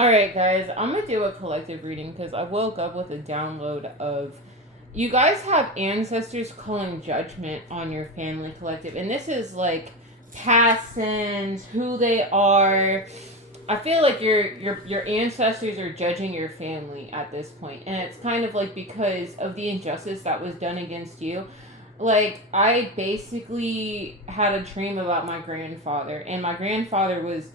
Alright, guys, I'm gonna do a collective reading because I woke up with a download of you guys have ancestors calling judgment on your family collective, and this is like past sins, who they are. I feel like your ancestors are judging your family at this point, and it's kind of like because of the injustice that was done against you. Like, I basically had a dream about my grandfather, and my grandfather was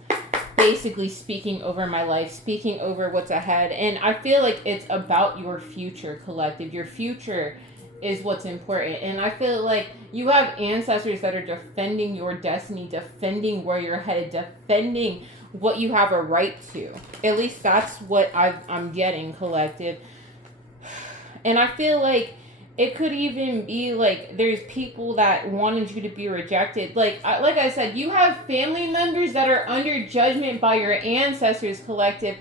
basically speaking over my life, speaking over what's ahead. And I feel like it's about your future, collective. Your future is what's important. And I feel like you have ancestors that are defending your destiny, defending where you're headed, defending what you have a right to. At least that's what I'm getting, collective. And I feel like it could even be like there's people that wanted you to be rejected. Like I said, you have family members that are under judgment by your ancestors, collective.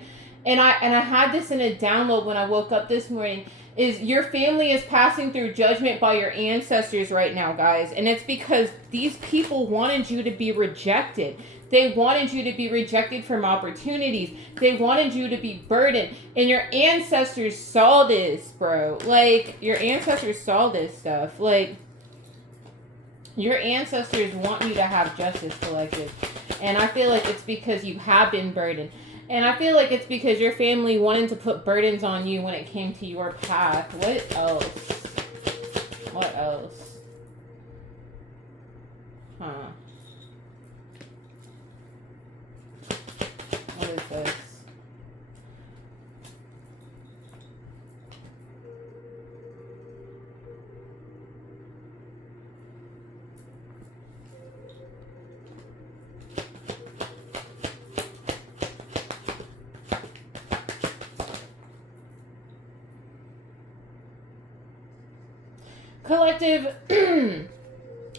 And I had this in a download when I woke up this morning. Is your family is passing through judgment by your ancestors right now, guys. And it's because these people wanted you to be rejected. They wanted you to be rejected from opportunities. They wanted you to be burdened. And your ancestors saw this, bro. Like, your ancestors saw this stuff. Like, your ancestors want you to have justice, collective. And I feel like it's because you have been burdened. And I feel like it's because your family wanted to put burdens on you when it came to your path. What else? What else? Huh. What is this?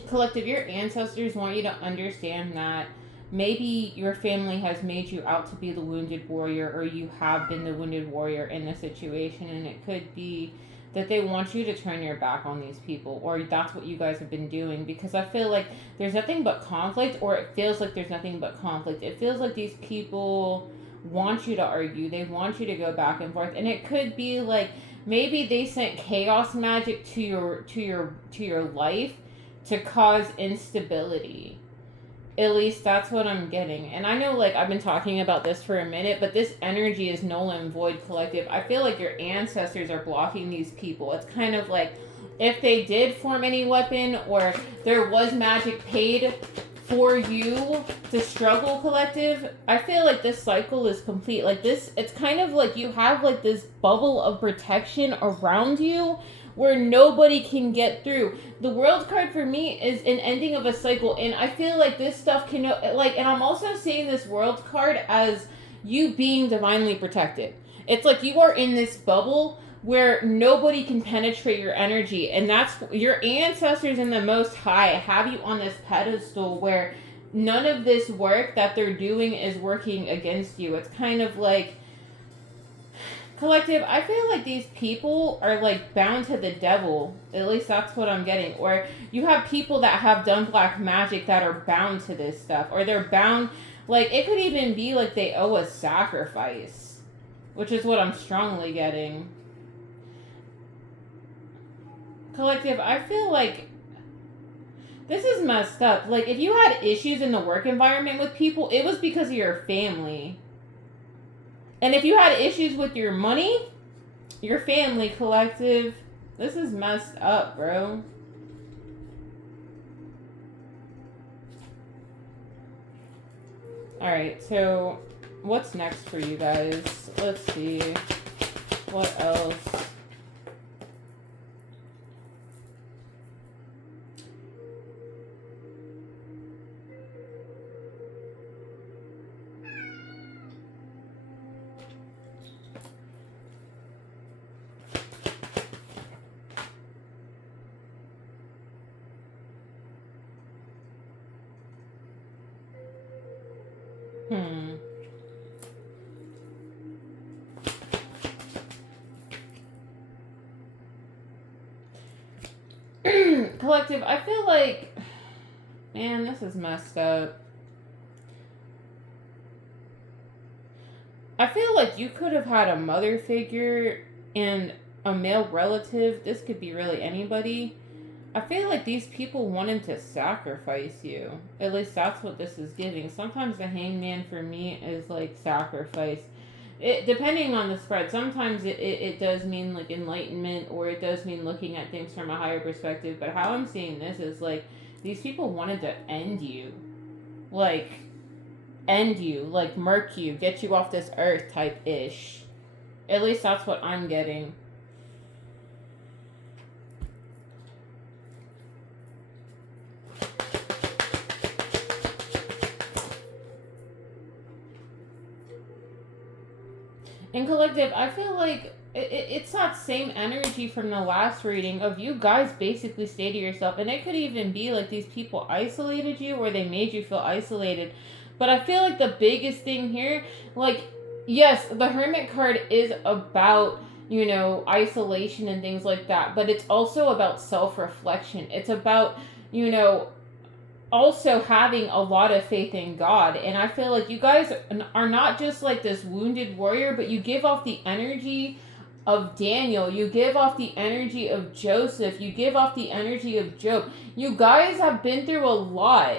Collective, your ancestors want you to understand that maybe your family has made you out to be the wounded warrior, or you have been the wounded warrior in this situation, and it could be that they want you to turn your back on these people, or that's what you guys have been doing, because I feel like there's nothing but conflict, or it feels like there's nothing but conflict. It feels like these people want you to argue. They want you to go back and forth, and it could be like maybe they sent chaos magic to your life to cause instability. At least that's what I'm getting. And I know, like, I've been talking about this for a minute, but this energy is null and void, collective. I feel like your ancestors are blocking these people. It's kind of like if they did form any weapon, or there was magic paid for you to struggle, collective, I feel like this cycle is complete. Like, this, it's kind of like you have like this bubble of protection around you where nobody can get through. The world card for me is an ending of a cycle, and I feel like this stuff can, like, and I'm also seeing this world card as you being divinely protected. It's like you are in this bubble where nobody can penetrate your energy, and that's your ancestors in the Most High have you on this pedestal where none of this work that they're doing is working against you. It's kind of like, collective, I feel like these people are like bound to the devil. At least that's what I'm getting. Or you have people that have done black magic that are bound to this stuff, or they're bound, like, it could even be like they owe a sacrifice, which is what I'm strongly getting. Collective, I feel like this is messed up. Like, if you had issues in the work environment with people, it was because of your family. And if you had issues with your money, your family, collective, this is messed up, bro. Alright, so what's next for you guys? Let's see. What else? Collective, I feel like, man, this is messed up. I feel like you could have had a mother figure and a male relative. This could be really anybody. I feel like these people wanted to sacrifice you. At least that's what this is giving. Sometimes the hangman for me is like sacrifice. It, depending on the spread, sometimes it does mean like enlightenment, or it does mean looking at things from a higher perspective. But how I'm seeing this is like these people wanted to end you. Like, end you. Like, murk you. Get you off this earth type ish. At least that's what I'm getting. And collective, I feel like it's that same energy from the last reading of you guys basically stay to yourself. And it could even be like these people isolated you, or they made you feel isolated. But I feel like the biggest thing here, like, yes, the Hermit card is about, you know, isolation and things like that. But it's also about self-reflection. It's about, you know, also having a lot of faith in God. And I feel like you guys are not just like this wounded warrior, but you give off the energy of Daniel. You give off the energy of Joseph. You give off the energy of Job. You guys have been through a lot.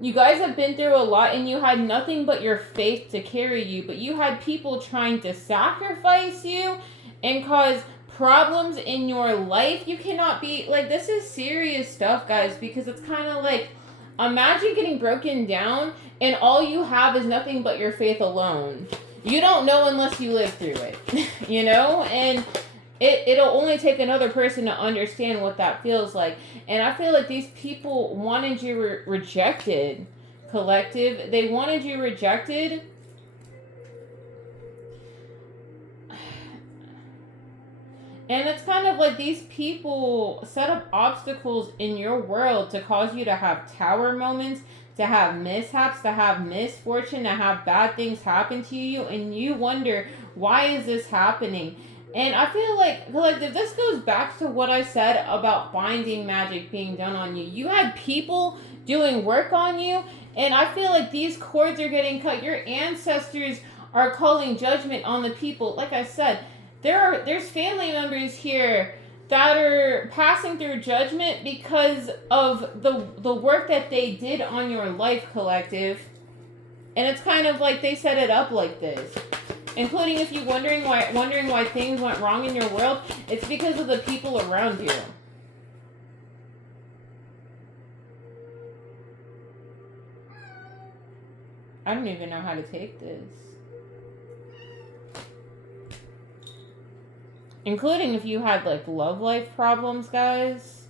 You guys have been through a lot, and you had nothing but your faith to carry you. But you had people trying to sacrifice you and cause problems in your life. You cannot be like, this is serious stuff, guys, because it's kind of like, imagine getting broken down and all you have is nothing but your faith alone. You don't know unless you live through it, you know? And it'll only take another person to understand what that feels like. And I feel like these people wanted you rejected, collective. They wanted you rejected. And it's kind of like these people set up obstacles in your world to cause you to have tower moments, to have mishaps, to have misfortune, to have bad things happen to you. And you wonder, why is this happening? And I feel like, collective, this goes back to what I said about binding magic being done on you. You had people doing work on you, and I feel like these cords are getting cut. Your ancestors are calling judgment on the people. Like I said, there's family members here that are passing through judgment because of the work that they did on your life, collective. And it's kind of like they set it up like this. Including if you're wondering why things went wrong in your world, it's because of the people around you. I don't even know how to take this. Including if you had, like, love life problems, guys.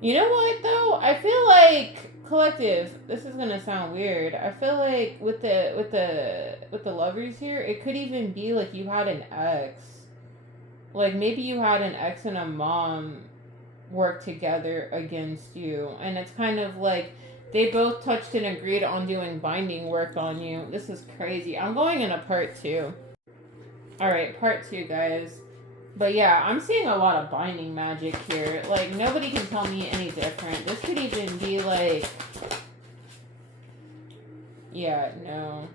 You know what, though? I feel like, collective, this is gonna sound weird. I feel like with the lovers here, it could even be like you had an ex. Like, maybe you had an ex and a mom work together against you. And it's kind of like they both touched and agreed on doing binding work on you. This is crazy. I'm going in a part 2. Alright, part 2, guys. But yeah, I'm seeing a lot of binding magic here. Like, nobody can tell me any different. This could even be like... Yeah, no.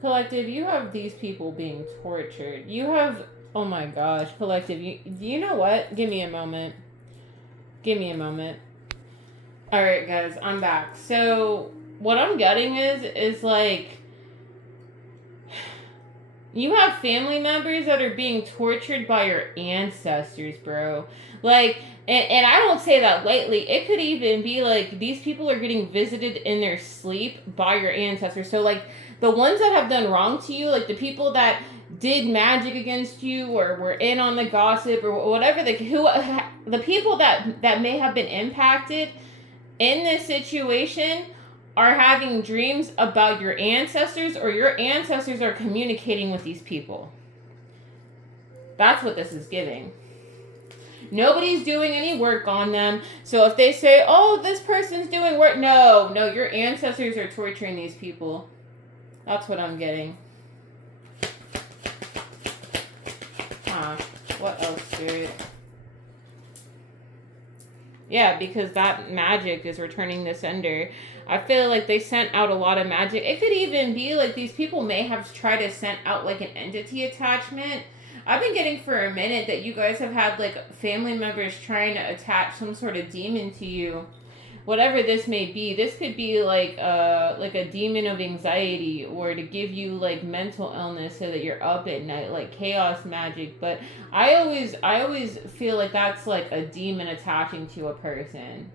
Collective, you have these people being tortured. You have... Oh my gosh, collective, you know what? Give me a moment. Give me a moment. Alright, guys, I'm back. So, what I'm getting is like... You have family members that are being tortured by your ancestors, bro. Like, and I don't say that lightly. It could even be like these people are getting visited in their sleep by your ancestors. So, like, the ones that have done wrong to you, like the people that did magic against you or were in on the gossip or whatever, the people that may have been impacted in this situation are having dreams about your ancestors, or your ancestors are communicating with these people. That's what this is giving. Nobody's doing any work on them. So if they say, oh, this person's doing work, no, your ancestors are torturing these people. That's what I'm getting. What else, Spirit? Yeah, because that magic is returning the sender. I feel like they sent out a lot of magic. It could even be like these people may have tried to send out like an entity attachment. I've been getting for a minute that you guys have had like family members trying to attach some sort of demon to you. Whatever this may be, this could be like a demon of anxiety, or to give you like mental illness so that you're up at night, like chaos magic. But I always feel like that's like a demon attaching to a person,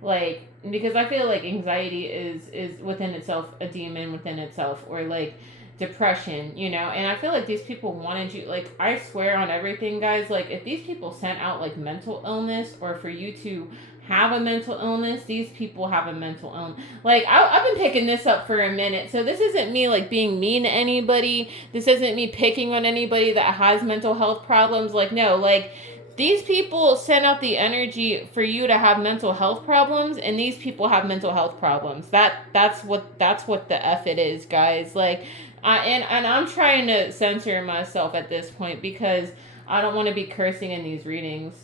like, because I feel like anxiety is within itself a demon within itself, or like depression, and I feel like these people wanted you, like, I swear on everything, guys, like, if these people sent out like mental illness, or for you to have a mental illness, these people have a mental illness. Like, I've been picking this up for a minute, so this isn't me like being mean to anybody, this isn't me picking on anybody that has mental health problems. Like, no, like, these people send out the energy for you to have mental health problems, and these people have mental health problems. That's what the F it is, guys. Like, and I'm trying to censor myself at this point because I don't want to be cursing in these readings.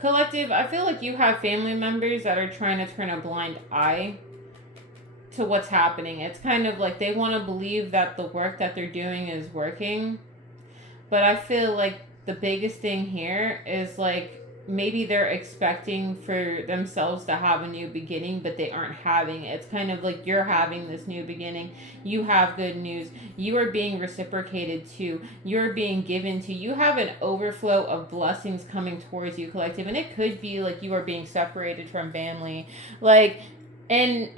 Collective, I feel like you have family members that are trying to turn a blind eye to what's happening. It's kind of like they want to believe that the work that they're doing is working. But I feel like the biggest thing here is like maybe they're expecting for themselves to have a new beginning, but they aren't having it. It's kind of like you're having this new beginning. You have good news. You are being reciprocated to. You're being given to. You have an overflow of blessings coming towards you, collective. And it could be like you are being separated from family. Like, and,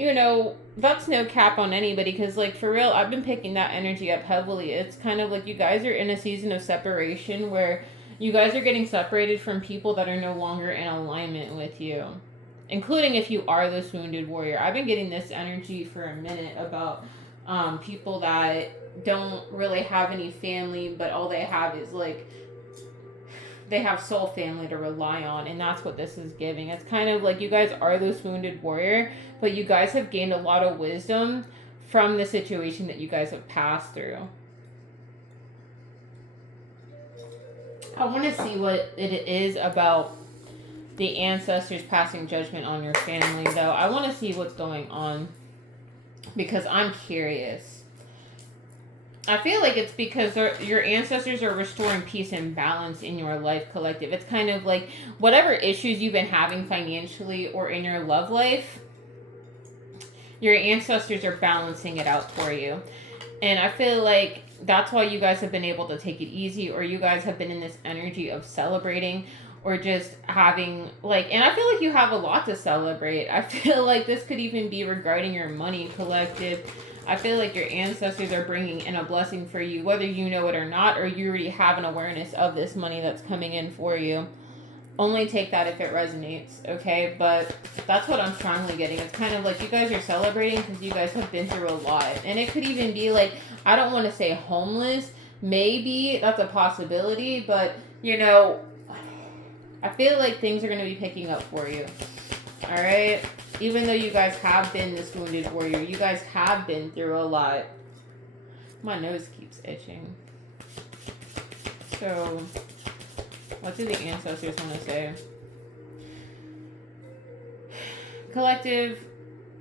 that's no cap on anybody, because, like, for real, I've been picking that energy up heavily. It's kind of like you guys are in a season of separation where you guys are getting separated from people that are no longer in alignment with you, including if you are this wounded warrior. I've been getting this energy for a minute about people that don't really have any family, but all they have is, like, they have soul family to rely on, and that's what this is giving. It's kind of like you guys are this wounded warrior, but you guys have gained a lot of wisdom from the situation that you guys have passed through. I want to see what it is about the ancestors passing judgment on your family, though. I want to see what's going on because I'm curious. I feel like it's because your ancestors are restoring peace and balance in your life, collective. It's kind of like whatever issues you've been having financially or in your love life, your ancestors are balancing it out for you. And I feel like that's why you guys have been able to take it easy, or you guys have been in this energy of celebrating, or just having, like, and I feel like you have a lot to celebrate. I feel like this could even be regarding your money, collective. I feel like your ancestors are bringing in a blessing for you, whether you know it or not, or you already have an awareness of this money that's coming in for you. Only take that if it resonates, okay? But that's what I'm strongly getting. It's kind of like you guys are celebrating because you guys have been through a lot. And it could even be like, I don't want to say homeless. Maybe that's a possibility, but, I feel like things are going to be picking up for you, all right? Even though you guys have been this wounded warrior, you guys have been through a lot. My nose keeps itching. So, what do the ancestors want to say? Collective,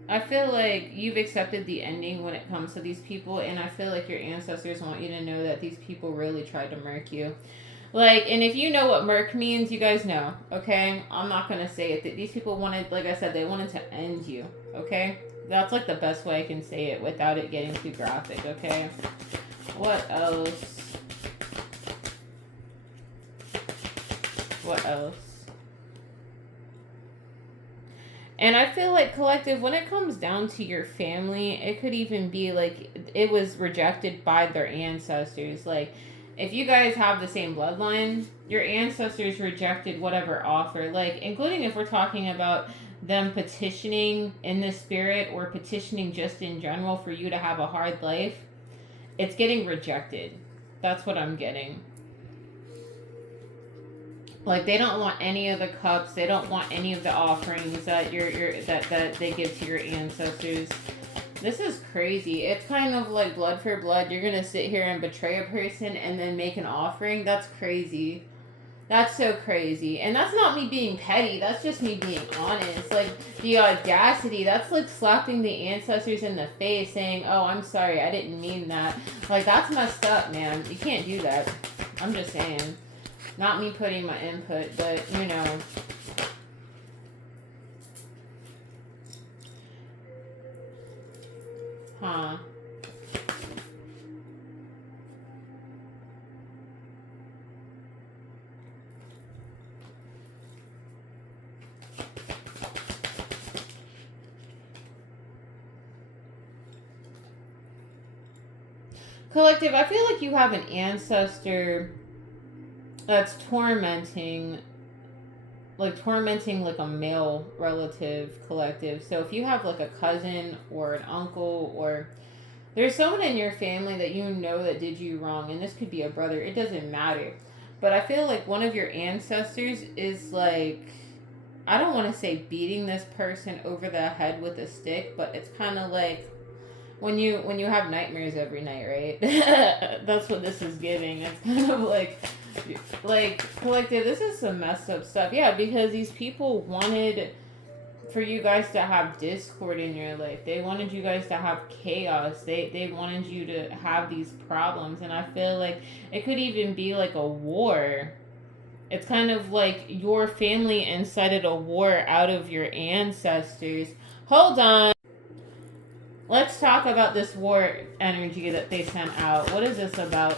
I feel like you've accepted the ending when it comes to these people, and I feel like your ancestors want you to know that these people really tried to murk you. Like, and if you know what murk means, you guys know, okay? I'm not going to say it. These people wanted, like I said, they wanted to end you, okay? That's, like, the best way I can say it without it getting too graphic, okay? What else? What else? And I feel like, collective, when it comes down to your family, it could even be, like, it was rejected by their ancestors, like, if you guys have the same bloodline, your ancestors rejected whatever offer, like, including if we're talking about them petitioning in the spirit or petitioning just in general for you to have a hard life, it's getting rejected. That's what I'm getting. Like, they don't want any of the cups. They don't want any of the offerings that that they give to your ancestors. This is crazy. It's kind of like blood for blood. You're gonna sit here and betray a person and then make an offering. That's crazy. That's so crazy. And that's not me being petty. That's just me being honest. Like, the audacity. That's like slapping the ancestors in the face saying, oh, I'm sorry. I didn't mean that. Like, that's messed up, man. You can't do that. I'm just saying. Not me putting my input, but, you know. Huh. Collective, I feel like you have an ancestor that's tormenting like a male relative, collective. So if you have like a cousin or an uncle, or there's someone in your family that you know that did you wrong, and this could be a brother, it doesn't matter. But I feel like one of your ancestors is like, I don't want to say beating this person over the head with a stick, but it's kind of like when you have nightmares every night, right? That's what this is giving. It's kind of like collective, this is some messed up stuff. Yeah, because these people wanted for you guys to have discord in your life. They wanted you guys to have chaos. They wanted you to have these problems. And I feel like it could even be like a war. It's kind of like your family incited a war out of your ancestors. Hold on. Let's talk about this war energy that they sent out. What is this about?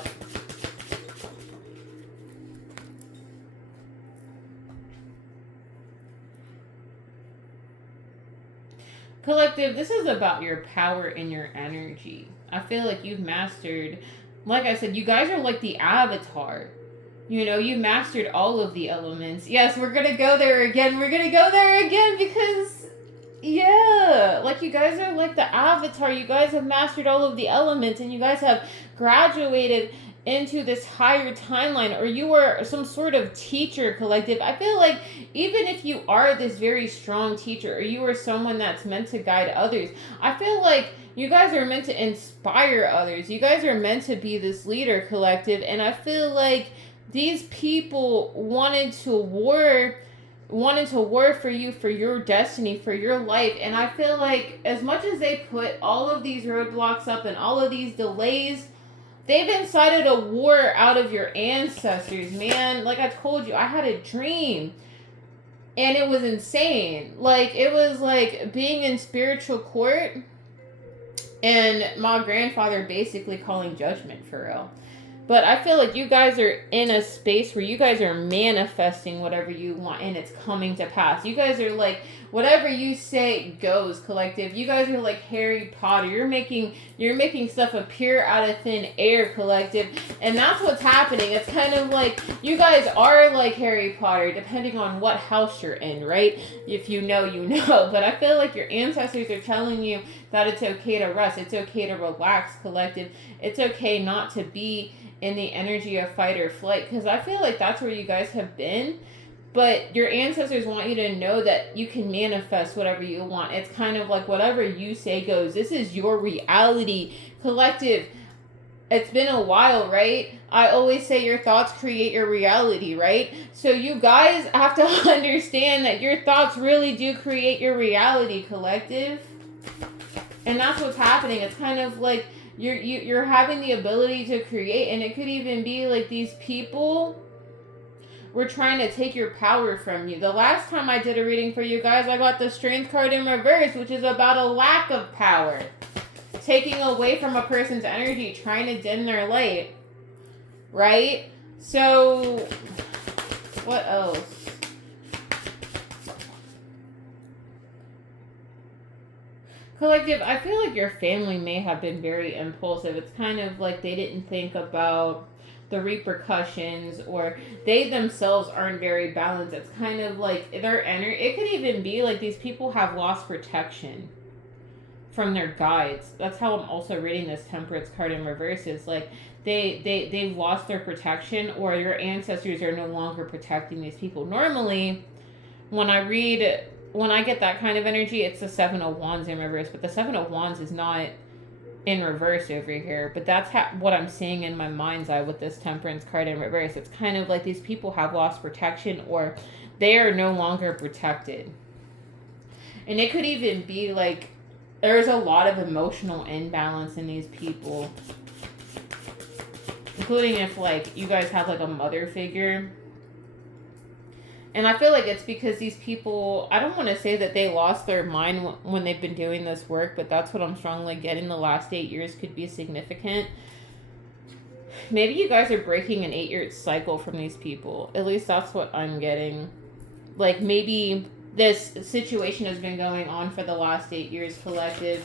Collective, this is about your power and your energy. I feel like you've mastered, like I said, you guys are like the avatar. You know, you mastered all of the elements. Yes, we're going to go there again. We're going to go there again because, yeah, like you guys are like the avatar. You guys have mastered all of the elements and you guys have graduated into this higher timeline, or you were some sort of teacher, collective. I feel like even if you are this very strong teacher, or you are someone that's meant to guide others, I feel like you guys are meant to inspire others. You guys are meant to be this leader, collective. And I feel like these people wanted to war for you, for your destiny, for your life. And I feel like as much as they put all of these roadblocks up and all of these delays, they've incited a war out of your ancestors, man. Like I told you, I had a dream. And it was insane. Like, it was like being in spiritual court and my grandfather basically calling judgment for real. But I feel like you guys are in a space where you guys are manifesting whatever you want and it's coming to pass. You guys are like, whatever you say goes, collective. You guys are like Harry Potter. You're making stuff appear out of thin air, collective. And that's what's happening. It's kind of like you guys are like Harry Potter, depending on what house you're in, right? If you know, you know. But I feel like your ancestors are telling you that it's okay to rest. It's okay to relax, collective. It's okay not to be in the energy of fight or flight, because I feel like that's where you guys have been. But your ancestors want you to know that you can manifest whatever you want. It's kind of like whatever you say goes. This is your reality, collective. It's been a while, right? I always say your thoughts create your reality, right? So you guys have to understand that your thoughts really do create your reality, collective. And that's what's happening. It's kind of like you're having the ability to create, and it could even be like these people were trying to take your power from you. The last time I did a reading for you guys, I got the Strength card in reverse, which is about a lack of power. Taking away from a person's energy, trying to dim their light. Right? So, what else? Collective, I feel like your family may have been very impulsive. It's kind of like they didn't think about the repercussions, or they themselves aren't very balanced. It's kind of like their energy. It could even be like these people have lost protection from their guides. That's how I'm also reading this Temperance card in reverse. Is like they've lost their protection, or your ancestors are no longer protecting these people. Normally, when I get that kind of energy, it's the Seven of Wands in reverse, but the Seven of Wands is not in reverse over here. But that's what I'm seeing in my mind's eye with this Temperance card in reverse. It's kind of like these people have lost protection, or they are no longer protected. And it could even be like there's a lot of emotional imbalance in these people, including if like you guys have like a mother figure. And I feel like it's because these people, I don't want to say that they lost their mind when they've been doing this work, but that's what I'm strongly getting. The last 8 years could be significant. Maybe you guys are breaking an 8-year cycle from these people. At least that's what I'm getting. Like maybe this situation has been going on for the last 8 years, collective.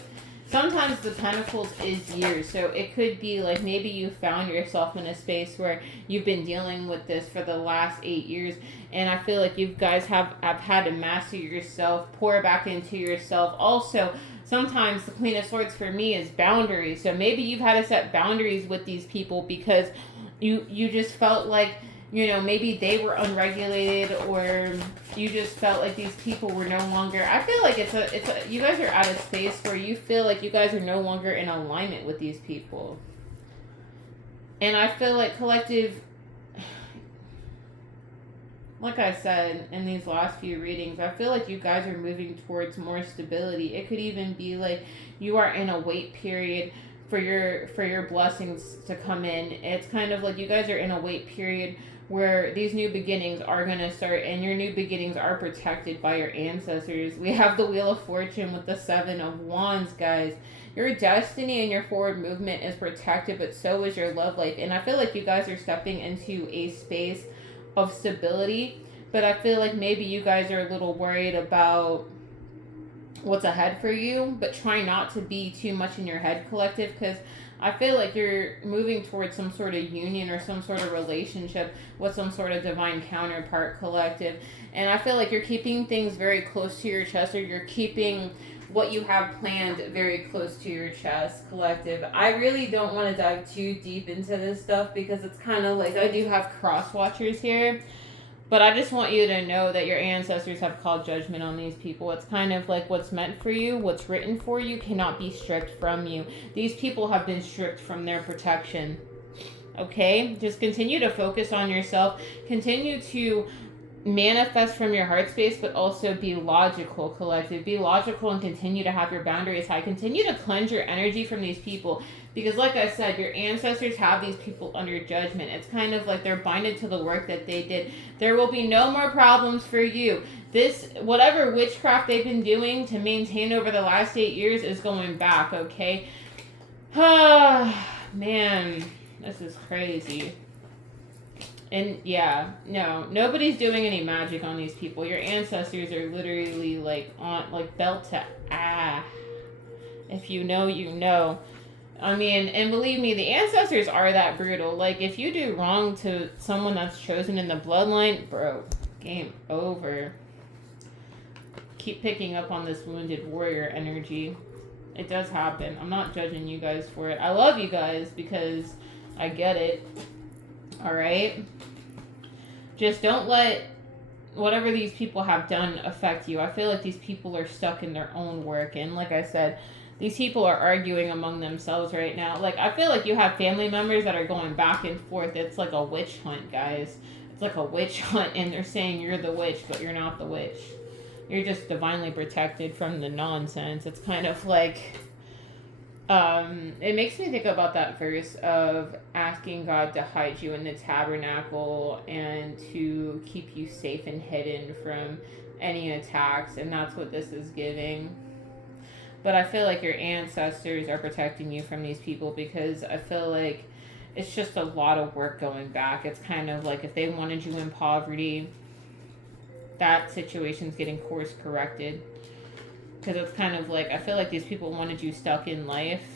Sometimes the Pentacles is years, so it could be like maybe you found yourself in a space where you've been dealing with this for the last 8 years, and I feel like you guys have had to master yourself, pour back into yourself. Also, sometimes the Queen of Swords for me is boundaries, so maybe you've had to set boundaries with these people because you just felt like, you know, maybe they were unregulated, or you just felt like these people were no longer. I feel like it's a you guys are at a space where you feel like you guys are no longer in alignment with these people. And I feel like collective, like I said in these last few readings, I feel like you guys are moving towards more stability. It could even be like you are in a wait period for your blessings to come in. It's kind of like you guys are in a wait period where these new beginnings are going to start, and your new beginnings are protected by your ancestors. We have the Wheel of Fortune with the Seven of Wands, guys. Your destiny and your forward movement is protected, but so is your love life. And I feel like you guys are stepping into a space of stability, but I feel like maybe you guys are a little worried about what's ahead for you, but try not to be too much in your head, collective, because I feel like you're moving towards some sort of union or some sort of relationship with some sort of divine counterpart, collective. And I feel like you're keeping things very close to your chest, or you're keeping what you have planned very close to your chest, collective. I really don't want to dive too deep into this stuff because it's kind of like I do have cross watchers here. But I just want you to know that your ancestors have called judgment on these people. It's kind of like what's meant for you, what's written for you, cannot be stripped from you. These people have been stripped from their protection. Okay? Just continue to focus on yourself. Continue to manifest from your heart space, but also be logical, collective. Be logical and continue to have your boundaries high. Continue to cleanse your energy from these people. Because like I said, your ancestors have these people under judgment. It's kind of like they're binded to the work that they did. There will be no more problems for you. This, whatever witchcraft they've been doing to maintain over the last 8 years is going back, okay? Man, this is crazy. And yeah, no, nobody's doing any magic on these people. Your ancestors are literally like on like belt to if you know, you know. I mean, and believe me, the ancestors are that brutal. Like, if you do wrong to someone that's chosen in the bloodline, bro, game over. Keep picking up on this wounded warrior energy. It does happen. I'm not judging you guys for it. I love you guys because I get it. Alright? Just don't let whatever these people have done affect you. I feel like these people are stuck in their own work. And like I said, these people are arguing among themselves right now. Like, I feel like you have family members that are going back and forth. It's like a witch hunt, guys. It's like a witch hunt, and they're saying you're the witch, but you're not the witch. You're just divinely protected from the nonsense. It's kind of like, it makes me think about that verse of asking God to hide you in the tabernacle and to keep you safe and hidden from any attacks, and that's what this is giving. But I feel like your ancestors are protecting you from these people because I feel like it's just a lot of work going back. It's kind of like if they wanted you in poverty, that situation's getting course corrected. Because it's kind of like, I feel like these people wanted you stuck in life.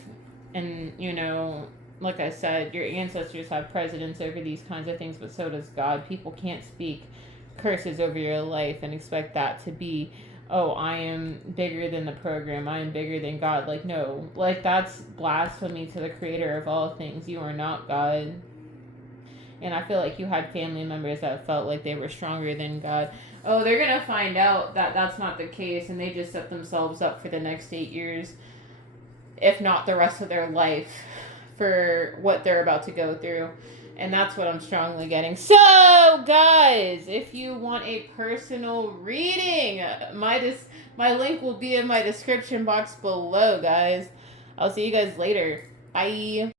And, you know, like I said, your ancestors have precedence over these kinds of things, but so does God. People can't speak curses over your life and expect that to be, oh, I am bigger than the program, I am bigger than God. Like, no, like, that's blasphemy to the creator of all things. You are not God. And I feel like you had family members that felt like they were stronger than God. Oh, they're gonna find out that that's not the case, and they just set themselves up for the next 8 years, if not the rest of their life, for what they're about to go through. And that's what I'm strongly getting. So, guys, if you want a personal reading, my link will be in my description box below, guys. I'll see you guys later. Bye.